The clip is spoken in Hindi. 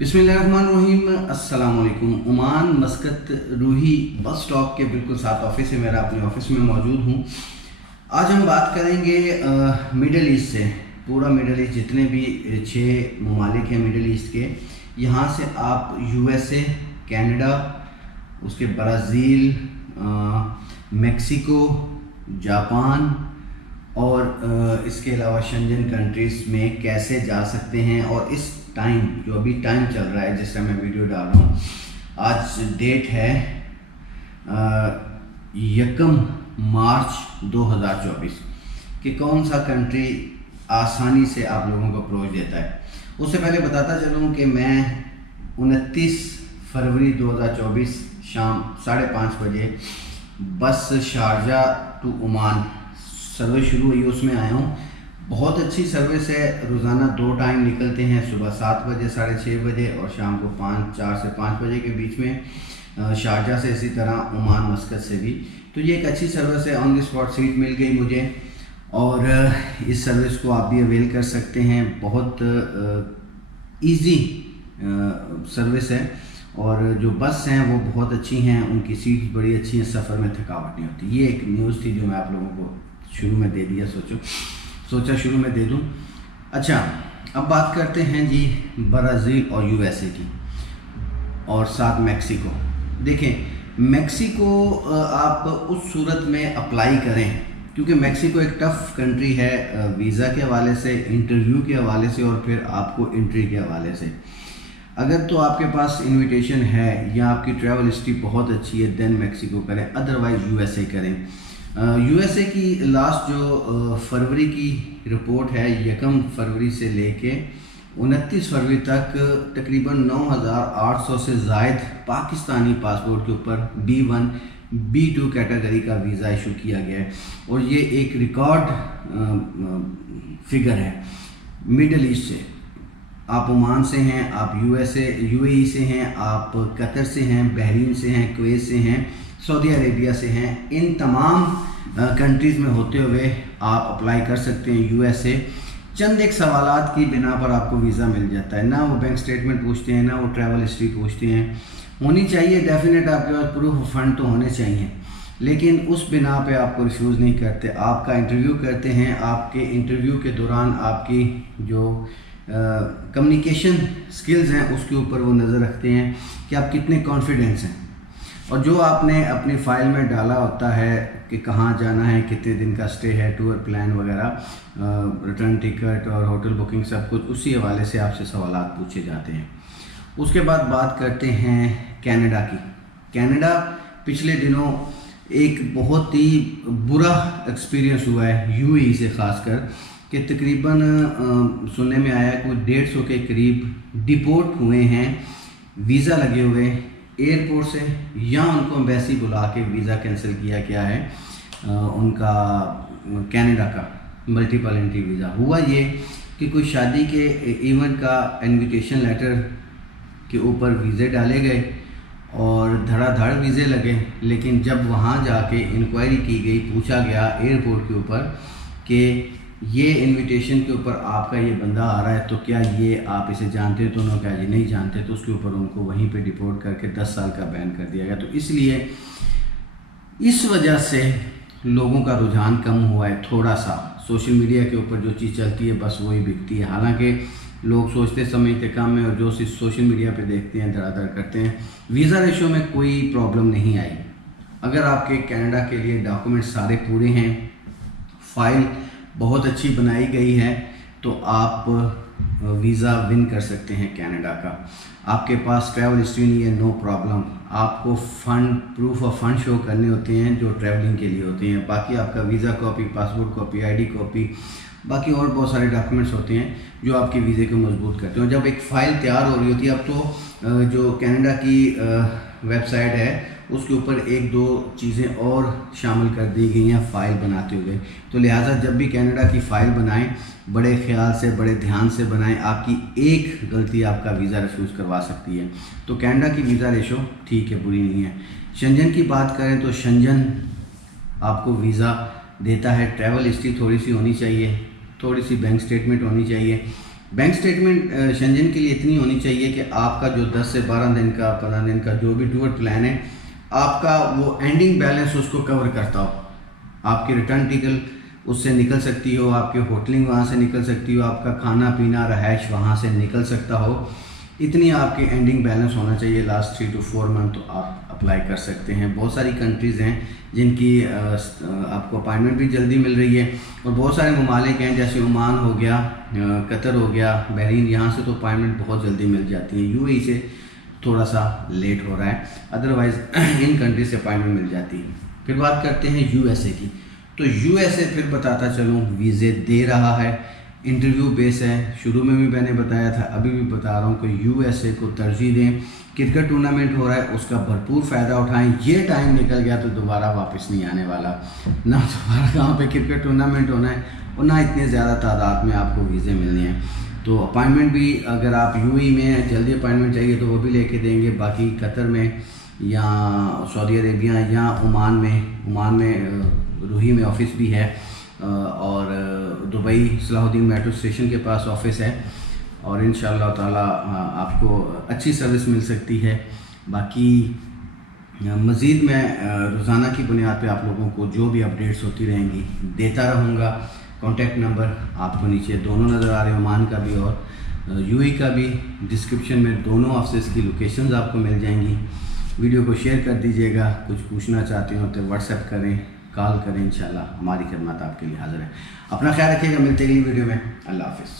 बिस्मिल्लाहिर्रहमानिर्रहीम। अस्सलाम वालेकुम। ओमान मस्कत रूही बस स्टॉप के बिल्कुल साथ ऑफिस है मेरा, अपने ऑफिस में मौजूद हूँ। आज हम बात करेंगे मिडल ईस्ट से। पूरा मिडल ईस्ट जितने भी 6 ममालिक हैं मिडल ईस्ट के, यहाँ से आप यूएसए, कनाडा, उसके ब्राज़ील, मेक्सिको, जापान और इसके अलावा शेंजन कंट्रीज़ में कैसे जा सकते हैं। और इस टाइम जो अभी टाइम चल रहा है जिस टाइम मैं वीडियो डाल रहा हूँ, आज डेट है 1 मार्च 2024 कि कौन सा कंट्री आसानी से आप लोगों को अप्रोच देता है। उससे पहले बताता चलूँ कि मैं 29 फरवरी 2024 शाम 5:30 बजे बस शारजा टू ओमान सर्विस शुरू हुई, उसमें आया हूँ। बहुत अच्छी सर्विस है। रोज़ाना 2 टाइम निकलते हैं, सुबह 7 बजे, 6:30 बजे और शाम को 4 से 5 बजे के बीच में शारजा से, इसी तरह ओमान मस्कत से भी। तो ये एक अच्छी सर्विस है। ऑन द स्पॉट सीट मिल गई मुझे और इस सर्विस को आप भी अवेल कर सकते हैं। बहुत इजी सर्विस है और जो बस हैं वो बहुत अच्छी हैं, उनकी सीट बड़ी अच्छी हैं, सफ़र में थकावट नहीं होती। ये एक न्यूज़ थी जो मैं आप लोगों को शुरू में दे दिया, सोचा शुरू में दे दूं। अच्छा, अब बात करते हैं जी ब्राज़ील और यूएसए की और साथ मेक्सिको। देखें, मेक्सिको आप उस सूरत में अप्लाई करें क्योंकि मेक्सिको एक टफ़ कंट्री है वीज़ा के हवाले से, इंटरव्यू के हवाले से और फिर आपको एंट्री के हवाले से। अगर तो आपके पास इनविटेशन है या आपकी ट्रैवल हिस्ट्री बहुत अच्छी है देन मेक्सिको करें, अदरवाइज़ यूएसए करें। यूएसए की लास्ट जो फरवरी की रिपोर्ट है, 1 फरवरी से लेके 29 फरवरी तक तकरीबन 9,800 से ज़ायद पाकिस्तानी पासपोर्ट के ऊपर B1 B2 कैटेगरी का वीज़ा इशू किया गया है और ये एक रिकॉर्ड फिगर है मिडल ईस्ट से। आप ओमान से हैं, आप यूएई से हैं, आप कतर से हैं, बहरीन से हैं, कुवैत से हैं, सऊदी अरेबिया से हैं। इन तमाम कंट्रीज़ में होते हुए आप अप्लाई कर सकते हैं यूएसए। चंद एक सवालात की बिना पर आपको वीज़ा मिल जाता है। ना वो बैंक स्टेटमेंट पूछते हैं, ना वो ट्रैवल हिस्ट्री पूछते हैं। होनी चाहिए डेफिनेट, आपके पास प्रूफ ऑफ फंड तो होने चाहिए, लेकिन उस बिना पे आपको रिफ्यूज़ नहीं करते। आपका इंटरव्यू करते हैं, आपके इंटरव्यू के दौरान आपकी जो कम्युनिकेशन स्किल्स हैं उसके ऊपर वो नज़र रखते हैं कि आप कितने कॉन्फिडेंस हैं। और जो आपने अपनी फ़ाइल में डाला होता है कि कहाँ जाना है, कितने दिन का स्टे है, टूर प्लान वगैरह, रिटर्न टिकट और होटल बुकिंग, सब कुछ उसी हवाले से आपसे सवालात पूछे जाते हैं। उसके बाद बात करते हैं कनाडा की। कनाडा पिछले दिनों एक बहुत ही बुरा एक्सपीरियंस हुआ है यूएई से ख़ासकर कि तकरीबन सुनने में आया कोई 150 के करीब डिपोर्ट हुए हैं, वीज़ा लगे हुए एयरपोर्ट से, या उनको एम्बेसी बुला के वीज़ा कैंसिल किया गया है उनका कनाडा का मल्टीपल एंट्री वीज़ा। हुआ ये कि कोई शादी के इवेंट का इनविटेशन लेटर के ऊपर वीज़े डाले गए और धड़ाधड़ वीज़े लगे, लेकिन जब वहाँ जाके इंक्वायरी की गई, पूछा गया एयरपोर्ट के ऊपर कि ये इनविटेशन के ऊपर आपका ये बंदा आ रहा है तो क्या ये आप इसे जानते हैं, तो उन्होंने कहा जी नहीं जानते, तो उसके ऊपर उनको वहीं पे डिपोर्ट करके 10 साल का बैन कर दिया गया। तो इसलिए इस वजह से लोगों का रुझान कम हुआ है थोड़ा सा। सोशल मीडिया के ऊपर जो चीज़ चलती है बस वही बिकती है, हालांकि लोग सोचते समझते कम है और जो चीज़ सोशल मीडिया पे देखते हैं धड़ाधड़ करते हैं। वीज़ा रेशो में कोई प्रॉब्लम नहीं आई। अगर आपके कनाडा के लिए डॉक्यूमेंट सारे पूरे हैं, फ़ाइल बहुत अच्छी बनाई गई है, तो आप वीज़ा विन कर सकते हैं कनाडा का। आपके पास ट्रैवल हिस्ट्री नहीं है, नो प्रॉब्लम। आपको fund, proof of fund show करने होते हैं जो ट्रैवलिंग के लिए होते हैं। बाकी आपका visa copy, passport copy, ID copy, बाकी और बहुत सारे डॉक्यूमेंट्स होते हैं जो आपके वीज़े को मजबूत करते हैं। जब एक फ़ाइल तैयार हो रही होती है, अब तो जो कनाडा की वेबसाइट है उसके ऊपर 1-2 चीज़ें और शामिल कर दी गई हैं फ़ाइल बनाते हुए। तो लिहाजा जब भी कनाडा की फ़ाइल बनाएं, बड़े ख्याल से, बड़े ध्यान से बनाएं। आपकी एक गलती आपका वीज़ा रिफ्यूज़ करवा सकती है। तो कनाडा की वीज़ा रेशो ठीक है, बुरी नहीं है। शेंजन की बात करें तो शेंजन आपको वीज़ा देता है। ट्रैवल हिस्ट्री थोड़ी सी होनी चाहिए, थोड़ी सी बैंक स्टेटमेंट होनी चाहिए, बैंक स्टेटमेंट शेंजन के लिए इतनी होनी चाहिए कि आपका जो 10 से 12 दिन का 15 दिन का जो भी टूर प्लान है, आपका वो एंडिंग बैलेंस उसको कवर करता हो। आपकी रिटर्न टिकट उससे निकल सकती हो, आपकी होटलिंग वहाँ से निकल सकती हो, आपका खाना पीना रहायश वहाँ से निकल सकता हो। इतनी आपकी एंडिंग बैलेंस होना चाहिए लास्ट 3 to 4 मंथ, तो आप अप्लाई कर सकते हैं। बहुत सारी कंट्रीज़ हैं जिनकी आपको अपॉइंटमेंट भी जल्दी मिल रही है, और बहुत सारे ममालिक हैं जैसे ओमान हो गया, कतर हो गया, बहरीन, यहाँ से तो अपॉइंटमेंट बहुत जल्दी मिल जाती है। यूएई से थोड़ा सा लेट हो रहा है, अदरवाइज़ इन कंट्री से अपॉइंटमेंट मिल जाती है। फिर बात करते हैं यूएसए की। तो यूएसए फिर बताता चलूँ वीज़े दे रहा है, इंटरव्यू बेस है। शुरू में भी मैंने बताया था, अभी भी बता रहा हूँ कि यूएसए को तरजीह दें। क्रिकेट टूर्नामेंट हो रहा है, उसका भरपूर फ़ायदा उठाएं। ये टाइम निकल गया तो दोबारा वापस नहीं आने वाला, ना दोबारा कहाँ पे क्रिकेट टूर्नामेंट होना है और ना इतने ज़्यादा तादाद में आपको वीज़े मिलने हैं। तो अपॉइंटमेंट भी अगर आप यूएई में जल्दी अपॉइंटमेंट चाहिए तो वो भी लेके देंगे। बाकी कतर में या सऊदी अरेबिया या ओमान में रूही में ऑफिस भी है, और दुबई सलाहुद्दीन मेट्रो स्टेशन के पास ऑफिस है, और इंशाअल्लाह ताला आपको अच्छी सर्विस मिल सकती है। बाकी मज़ीद मैं रोज़ाना की बुनियाद पे आप लोगों को जो भी अपडेट्स होती रहेंगी देता रहूँगा। कॉन्टैक्ट नंबर आपको नीचे दोनों नज़र आ रहे हैं, ओमान का भी और यूएई का भी। डिस्क्रिप्शन में दोनों ऑफिस की लोकेशंस आपको मिल जाएंगी। वीडियो को शेयर कर दीजिएगा। कुछ पूछना चाहते हो तो व्हाट्सएप करें, कॉल करें, इंशाल्लाह हमारी खिदमत आपके लिए हाज़िर है। अपना ख्याल रखिएगा, मिलते हैं अगली वीडियो में। अल्लाह हाफ़िज़।